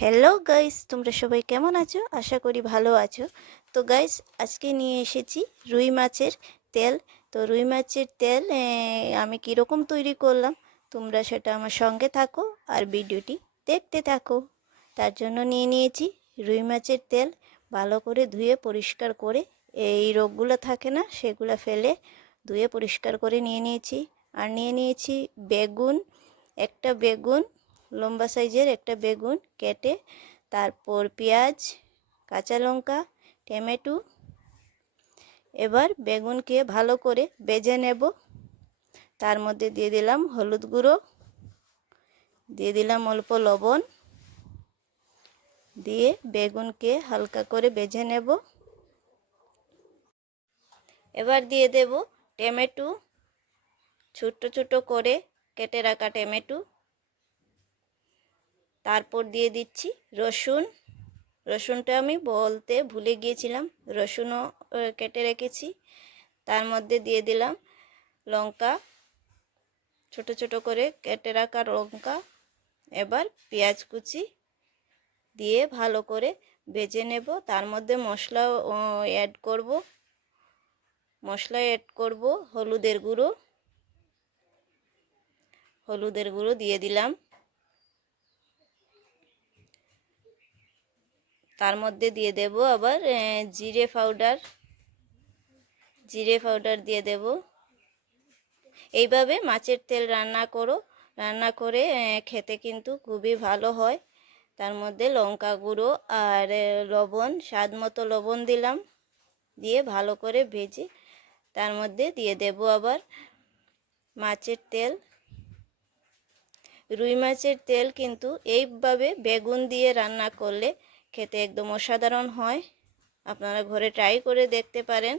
Hello guys তোমরা সবাই কেমন আছো? আশা করি ভালো আছো। তো গাইস আজকে নিয়ে এসেছি রুই মাছের তেল। তো, রুই মাছের তেল আমি কীরকম তৈরি করলাম, তোমরা সেটা আমার সঙ্গে থাকো আর ভিডিওটি দেখতে থাকো। তার জন্য নিয়ে নিয়েছি রুই মাছের তেল। ভালো করে ধুয়ে পরিষ্কার করে, এই রোগগুলো থাকে না, সেগুলো ফেলে ধুয়ে পরিষ্কার করে নিয়ে নিয়েছি। আর নিয়ে নিয়েছি বেগুন, একটা বেগুন লম্বা সাইজের একটা বেগুন কেটে, তারপর পেঁয়াজ, কাঁচা লঙ্কা, টমেটো, এবার বেগুনকে ভালো করে বেজে নেব। তার মধ্যে দিয়ে দিলাম হলুদ গুঁড়ো, দিয়ে দিলাম অল্প লবণ, দিয়ে বেগুনকে হালকা করে বেজে নেব। এবার দিয়ে দেব টমেটো, ছোট্ট ছোট করে কেটে রাখা টমেটো। তারপর দিয়ে দিচ্ছি রসুন। রসুনটা আমি বলতে ভুলে গিয়েছিলাম। রসুনও কেটে রেখেছি। তার মধ্যে দিয়ে দিলাম লঙ্কা। ছোট ছোট করে কেটে রাখা লঙ্কা। এবার পেঁয়াজ কুচি দিয়ে ভালো করে ভেজে নেব। তার মধ্যে মশলা অ্যাড করব। মশলা অ্যাড করব। হলুদের গুঁড়ো। হলুদের গুঁড়ো দিয়ে দিলাম। তার মধ্যে দিয়ে দেব আবার জিরে পাউডার। জিরে পাউডার দিয়ে দেব। এইভাবে মাছের তেল রান্না করো। রান্না করে খেতে কিন্তু খুবই ভালো হয়। তার মধ্যে লঙ্কা গুঁড়ো আর লবণ, স্বাদ মতো লবণ দিলাম। দিয়ে ভালো করে ভেজে তার মধ্যে দিয়ে দেব আবার মাছের তেল। রুই মাছের তেল কিন্তু এইভাবে বেগুন দিয়ে রান্না করলে খেতে একদম অসাধারণ হয়। আপনারা ঘরে ট্রাই করে দেখতে পারেন।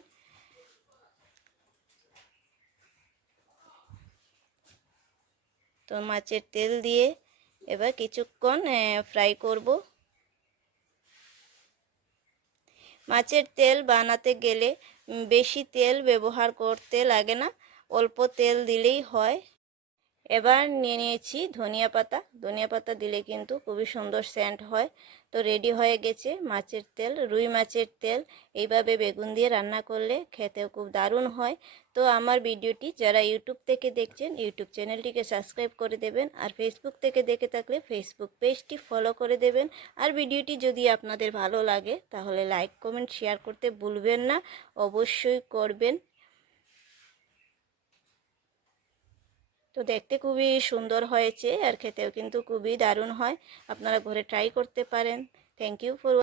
তো মাছের তেল দিয়ে এবার কিছুক্ষণ ফ্রাই করব। মাছের তেল বানাতে গেলে বেশি তেল ব্যবহার করতে লাগে না। অল্প তেল দিলেই হয়। এবার নিয়ে নিয়েছি ধনিয়া পাতা। ধনিয়া পাতা দিলে কিন্তু খুবই সুন্দর সেন্ট হয়। তো রেডি হয়ে গেছে মাছের তেল, রুই মাছের তেল। এইভাবে বেগুন দিয়ে রান্না করলে খেতেও খুব দারুণ হয়। তো আমার ভিডিওটি যারা ইউটিউব থেকে দেখছেন ইউটিউব চ্যানেলটিকে সাবস্ক্রাইব করে দেবেন আর ফেসবুক থেকে দেখে থাকলে ফেসবুক পেজটি ফলো করে দেবেন। আর ভিডিওটি যদি আপনাদের ভালো লাগে, তাহলে লাইক কমেন্ট শেয়ার করতে ভুলবেন না। অবশ্যই করবেন। তো দেখতে খুবই সুন্দর হয়েছে আর খেতেও কিন্তু খুবই দারুণ হয়। আপনারা ঘরে ট্রাই করতে পারেন। Thank you for